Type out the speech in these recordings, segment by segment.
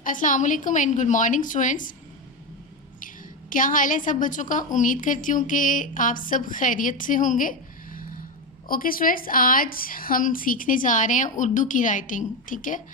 अस्सलाम वालेकुम and good morning students. क्या हाल है सब बच्चों का। उम्मीद करती हूँ कि आप सब खैरियत से होंगे। ओके स्टूडेंट्स, आज हम सीखने जा रहे हैं उर्दू की राइटिंग। ठीक है,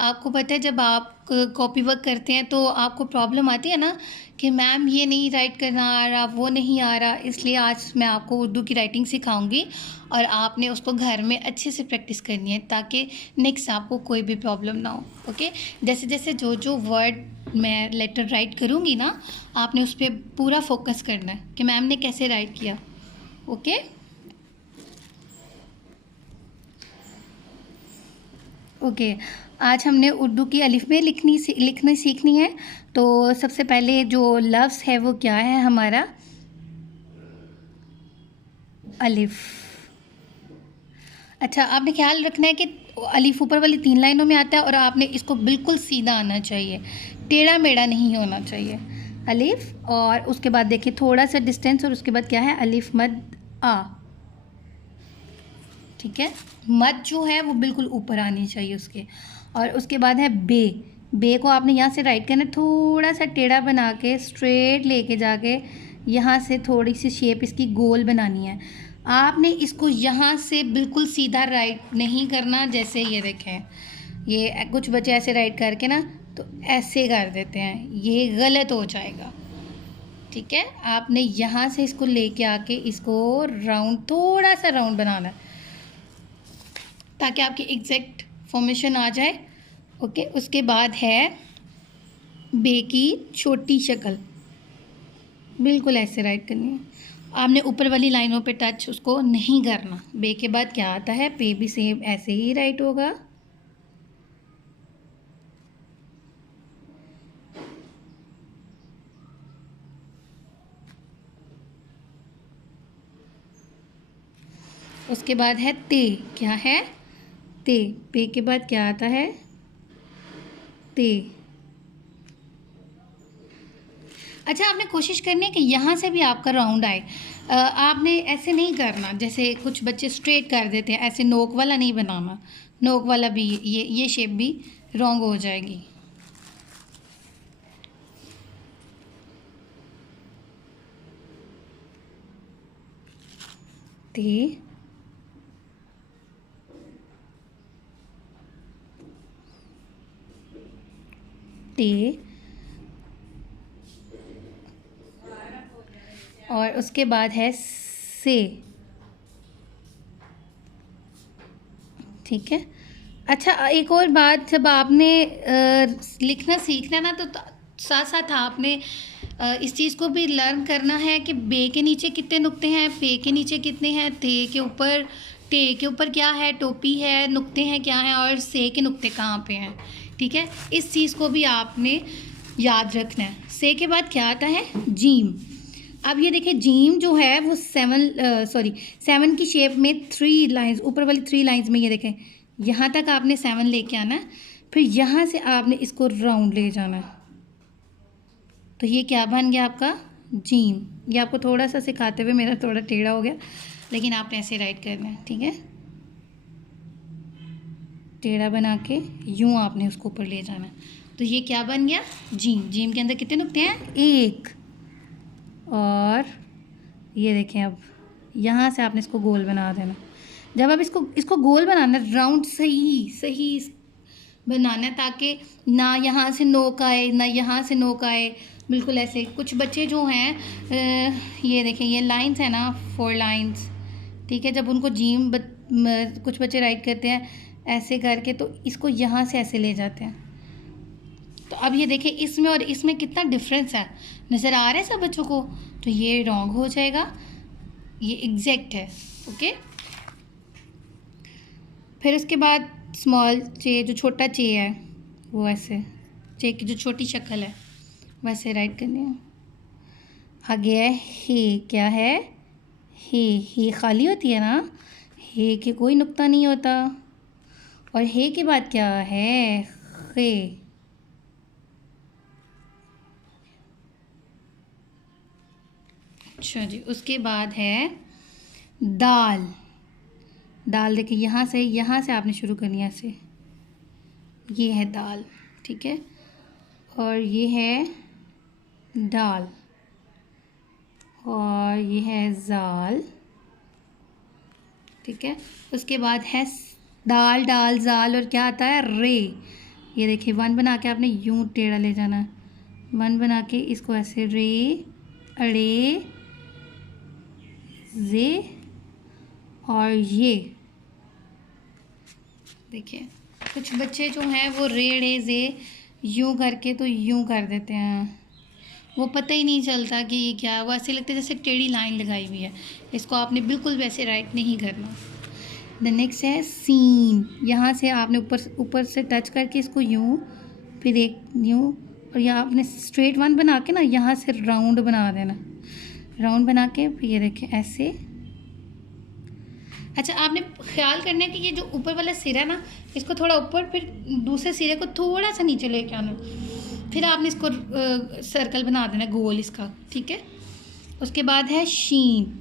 आपको पता है जब आप कॉपी वर्क करते हैं तो आपको प्रॉब्लम आती है ना कि मैम ये नहीं राइट करना आ रहा, वो नहीं आ रहा। इसलिए आज मैं आपको उर्दू की राइटिंग सिखाऊंगी और आपने उसको घर में अच्छे से प्रैक्टिस करनी है ताकि नेक्स्ट आपको कोई भी प्रॉब्लम ना हो। ओके, जैसे जैसे जो जो वर्ड मैं लेटर राइट करूँगी ना, आपने उस पर पूरा फोकस करना है कि मैम ने कैसे राइट किया। ओके ओके, आज हमने उर्दू की अलिफ में लिखनी सीखनी है। तो सबसे पहले जो लफ्ज़ है वो क्या है हमारा, अलिफ। अच्छा, आपने ख्याल रखना है कि अलिफ ऊपर वाली 3 लाइनों में आता है और आपने इसको बिल्कुल सीधा आना चाहिए, टेढ़ा मेढ़ा नहीं होना चाहिए। अलिफ और उसके बाद देखिए थोड़ा सा डिस्टेंस और उसके बाद क्या है, अलिफ मद आ। ठीक है, मद जो है वो बिल्कुल ऊपर आनी चाहिए उसके। और उसके बाद है बे। बे को आपने यहाँ से राइट करना, थोड़ा सा टेढ़ा बना के स्ट्रेट लेके जाके यहाँ से थोड़ी सी शेप इसकी गोल बनानी है। आपने इसको यहाँ से बिल्कुल सीधा राइट नहीं करना। जैसे ये देखें, ये कुछ बच्चे ऐसे राइट करके ना तो ऐसे कर देते हैं, ये गलत हो जाएगा। ठीक है, आपने यहाँ से इसको लेके आके इसको राउंड, थोड़ा सा राउंड बनाना है ताकि आपकी एग्जैक्ट फॉर्मेशन आ जाए। ओके, उसके बाद है बे की छोटी शक्ल, बिल्कुल ऐसे राइट करनी है। आपने ऊपर वाली लाइनों पे टच उसको नहीं करना। बे के बाद क्या आता है, पे भी सेम ऐसे ही राइट होगा। उसके बाद है ते। क्या है, ते। पे के बाद क्या आता है, ते। अच्छा, आपने कोशिश करनी है कि यहाँ से भी आपका राउंड आए। आपने ऐसे नहीं करना जैसे कुछ बच्चे स्ट्रेट कर देते हैं, ऐसे नोक वाला नहीं बनाना। नोक वाला भी ये शेप भी रॉन्ग हो जाएगी। ते, ते और उसके बाद है से। ठीक है। अच्छा, एक और बात, जब आपने लिखना सीखना ना तो साथ साथ आपने इस चीज़ को भी लर्न करना है कि बे के नीचे कितने नुक्ते हैं, पे के नीचे कितने हैं, टे के ऊपर क्या है, टोपी है, नुक्ते हैं क्या हैं, और से के नुक्ते कहाँ पे हैं। ठीक है, इस चीज़ को भी आपने याद रखना है। से के बाद क्या आता है, जीम। अब ये देखिए, जीम जो है वो 7 की शेप में 3 लाइंस, ऊपर वाली 3 लाइंस में ये देखें, यहाँ तक आपने 7 लेके आना है। फिर यहाँ से आपने इसको राउंड ले जाना है। तो ये क्या बन गया आपका, जीम। ये आपको थोड़ा सा सिखाते हुए मेरा थोड़ा टेढ़ा हो गया, लेकिन आपने ऐसे राइट करना है। ठीक है, टेढ़ा बना के यूँ आपने उसको ऊपर ले जाना है। तो ये क्या बन गया, जीम। जीम के अंदर कितने नुक्ते हैं, 1। और ये देखें, अब यहाँ से आपने इसको गोल बना देना। जब आप इसको गोल बनाना, राउंड सही सही बनाना है ताकि ना यहाँ से नोक आए ना यहाँ से नोक आए, बिल्कुल ऐसे। कुछ बच्चे जो हैं ये देखें, ये लाइंस है ना, 4 लाइंस। ठीक है, जब उनको कुछ बच्चे राइट करते हैं ऐसे करके तो इसको यहाँ से ऐसे ले जाते हैं। तो अब ये देखिए, इसमें और इसमें कितना डिफरेंस है, नज़र आ रहा है सब बच्चों को। तो ये रॉन्ग हो जाएगा, ये एग्जैक्ट है। ओके, फिर उसके बाद स्मॉल चे, जो छोटा चे है वो ऐसे, चे की जो छोटी शक्ल है वैसे राइट करनी है। आगे है हे। क्या है, हे खाली होती है ना, हे के कोई नुक्ता नहीं होता। और हे के बाद क्या है, खे। अच्छा जी, उसके बाद है दाल। दाल देखिए, यहाँ से आपने शुरू करनी है ऐसे, ये है दाल। ठीक है, और ये है डाल, और ये है जाल, ठीक है। उसके बाद है दाल, डाल, जाल, और क्या आता है रे। ये देखिए वन बना के आपने यूं टेढ़ा ले जाना है, वन बना के इसको ऐसे रे, अड़े, जे, और ये देखिए कुछ बच्चे जो हैं वो रे ड़े जे यूं करके तो यूं कर देते हैं, वो पता ही नहीं चलता कि ये क्या है, वो ऐसे लगता है जैसे टेढ़ी लाइन लगाई हुई है। इसको आपने बिल्कुल वैसे राइट नहीं करना। द नेक्स्ट है सीन, यहाँ से आपने ऊपर ऊपर से टच करके इसको यूं, फिर एक यूं, और यहाँ आपने स्ट्रेट वन बना के ना यहाँ से राउंड बना देना, राउंड बना के फिर ये देखें ऐसे। अच्छा आपने ख्याल करना है कि ये जो ऊपर वाला सिरा है ना, इसको थोड़ा ऊपर, फिर दूसरे सिरे को थोड़ा सा नीचे लेके आना, फिर आपने इसको सर्कल बना देना गोल इसका, ठीक है। उसके बाद है शीन,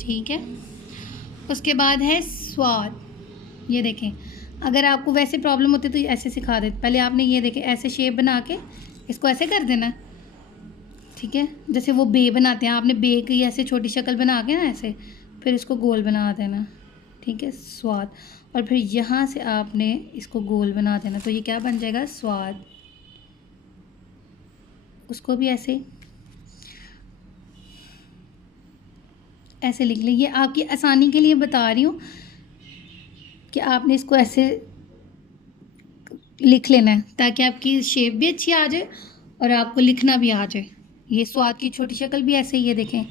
ठीक है। उसके बाद है स्वाद, ये देखें अगर आपको वैसे प्रॉब्लम होती तो ये ऐसे सिखा देते, पहले आपने ये देखें ऐसे शेप बना के इसको ऐसे कर देना, ठीक है। जैसे वो बे बनाते हैं, आपने बे की ऐसे छोटी शक्ल बना के ना ऐसे, फिर इसको गोल बना देना, ठीक है, स्वाद। और फिर यहाँ से आपने इसको गोल बना देना, तो ये क्या बन जाएगा, स्वाद। उसको भी ऐसे ऐसे लिख लें, ये आपकी आसानी के लिए बता रही हूँ कि आपने इसको ऐसे लिख लेना है ताकि आपकी शेप भी अच्छी आ जाए और आपको लिखना भी आ जाए। ये स्वाद की छोटी शक्ल भी ऐसे ही है, देखें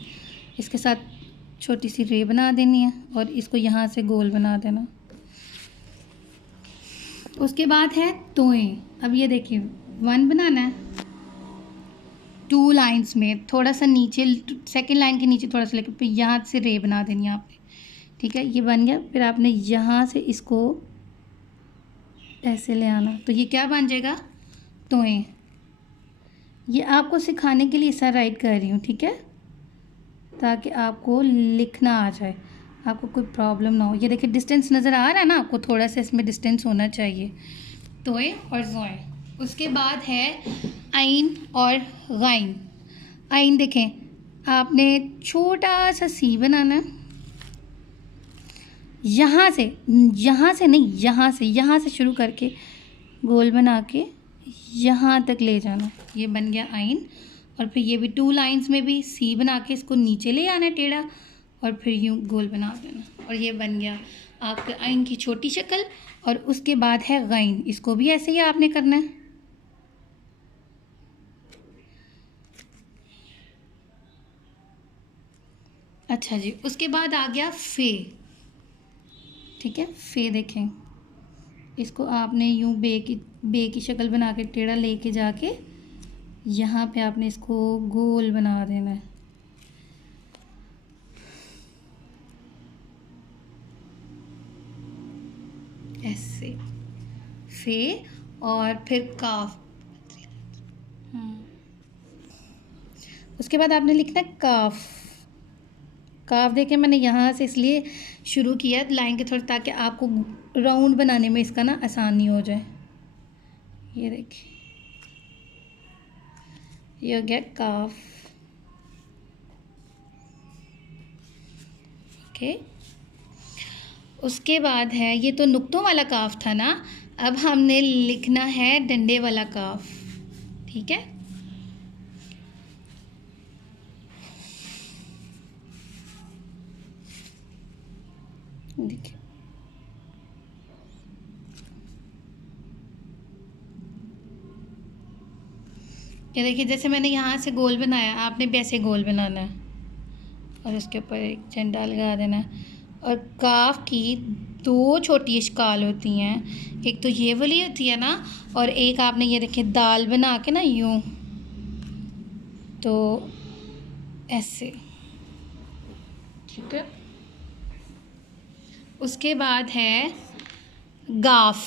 इसके साथ छोटी सी रे बना देनी है और इसको यहाँ से गोल बना देना। उसके बाद है तोएं, अब ये देखिए वन बनाना है, टू लाइंस में थोड़ा सा नीचे, सेकंड लाइन के नीचे थोड़ा सा लेकर फिर यहाँ से रे बना देनी है आपने, ठीक है। ये बन गया, फिर आपने यहाँ से इसको ऐसे ले आना, तो ये क्या बन जाएगा, तोएं। ये आपको सिखाने के लिए सर राइट कर रही हूँ, ठीक है, ताकि आपको लिखना आ जाए, आपको कोई प्रॉब्लम ना हो। ये देखिए डिस्टेंस नज़र आ रहा है ना आपको, थोड़ा सा इसमें डिस्टेंस होना चाहिए, तोएं और ज़ोएं। उसके बाद है आइन और गाइन। आइन देखें आपने छोटा सा सी बनाना है, यहाँ से नहीं, यहाँ से शुरू करके गोल बना के यहाँ तक ले जाना, ये बन गया आइन। और फिर ये भी टू लाइंस में भी सी बना के इसको नीचे ले आना टेढ़ा, और फिर यूँ गोल बना देना, और ये बन गया आपके आइन की छोटी शक्ल। और उसके बाद है गाइन, इसको भी ऐसे ही आपने करना है। अच्छा जी, उसके बाद आ गया फे, ठीक है। फे देखें इसको आपने यूं बे की शक्ल बना के टेढ़ा लेके जाके यहाँ पे आपने इसको गोल बना देना है, ऐसे फे। और फिर काफ, उसके बाद आपने लिखना है काफ। काफ देखें मैंने यहाँ से इसलिए शुरू किया लाइन के थोड़े, ताकि आपको राउंड बनाने में इसका ना आसानी हो जाए। ये देखिए ये हो गया काफ, ओके। उसके बाद है, ये तो नुक्तों वाला काफ था ना, अब हमने लिखना है डंडे वाला काफ, ठीक है। देखिए ये देखिए जैसे मैंने यहाँ से गोल बनाया, आपने भी ऐसे गोल बनाना है और उसके ऊपर एक झंडा लगा देना है। और काफ की दो छोटी इश्काल होती हैं, एक तो ये वाली होती है ना, और एक आपने ये देखिए दाल बना के ना यूं, तो ऐसे, ठीक है। उसके बाद है गाफ,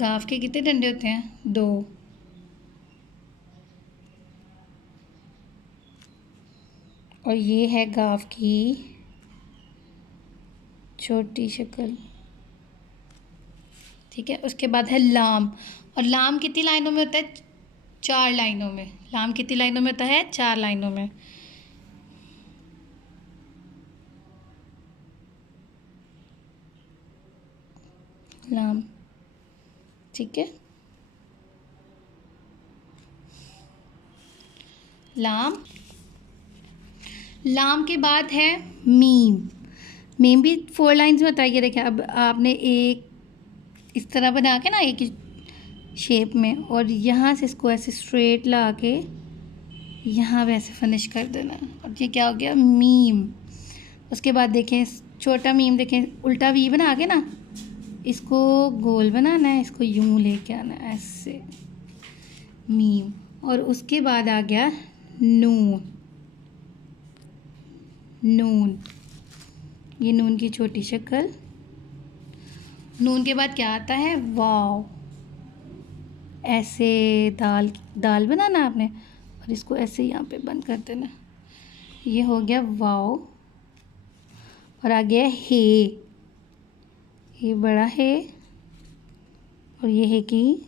गाव के कितने डंडे होते हैं? 2। और ये है गाव की छोटी शक्ल। ठीक है, उसके बाद है लाम। और लाम कितनी लाइनों में होता है? 4 लाइनों में। लाम कितनी लाइनों में होता है? 4 लाइनों में। लाम। ठीक है, लाम। लाम के बाद है मीम। मीम भी 4 लाइन्स में होता है। ये देखिए, अब आपने एक इस तरह बना के ना, एक शेप में, और यहाँ से इसको ऐसे स्ट्रेट ला के यहाँ पे ऐसे फिनिश कर देना। और ये क्या हो गया? मीम। उसके बाद देखें छोटा मीम, देखें उल्टा वी बना के ना, इसको गोल बनाना है, इसको यूं लेके आना है ऐसे, मीम। और उसके बाद आ गया नून। नून, ये नून की छोटी शक्ल। नून के बाद क्या आता है? वाव। ऐसे दाल दाल बनाना आपने, और इसको ऐसे यहाँ पे बंद कर देना। ये हो गया वाव। और आ गया हे। ये बड़ा है, और ये है कि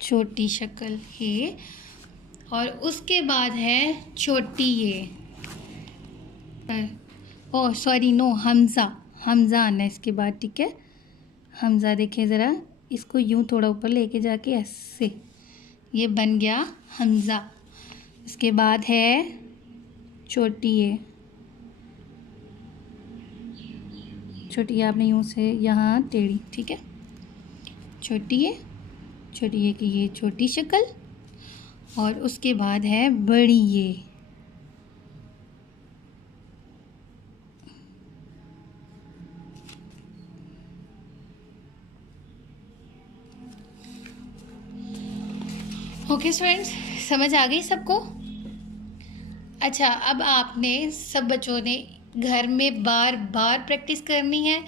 छोटी शक्ल है। और उसके बाद है छोटी ये, ओह सॉरी नो, हमज़ा। हमज़ा आना है इसके बाद। ठीक है, हमज़ा देखिए ज़रा, इसको यूं थोड़ा ऊपर लेके जाके ऐसे, ये बन गया हमज़ा। इसके बाद है छोटी ये। छोटी आपने यूं से यहाँ टेढ़ी। ठीक है, छोटी ये, छोटी ये की ये छोटी शक्ल। और उसके बाद है बड़ी ये। ओके स्टूडेंट्स, समझ आ गई सबको? अच्छा, अब आपने सब बच्चों ने घर में बार बार प्रैक्टिस करनी है,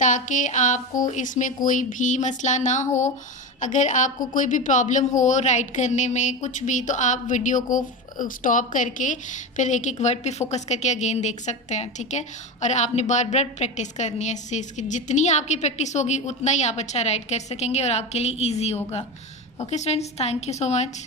ताकि आपको इसमें कोई भी मसला ना हो। अगर आपको कोई भी प्रॉब्लम हो राइट करने में कुछ भी, तो आप वीडियो को स्टॉप करके फिर एक एक वर्ड पे फोकस करके अगेन देख सकते हैं। ठीक है, और आपने बार बार प्रैक्टिस करनी है इस चीज़ की। जितनी आपकी प्रैक्टिस होगी उतना ही आप अच्छा राइट कर सकेंगे और आपके लिए ईजी होगा। Okay students, thank you so much.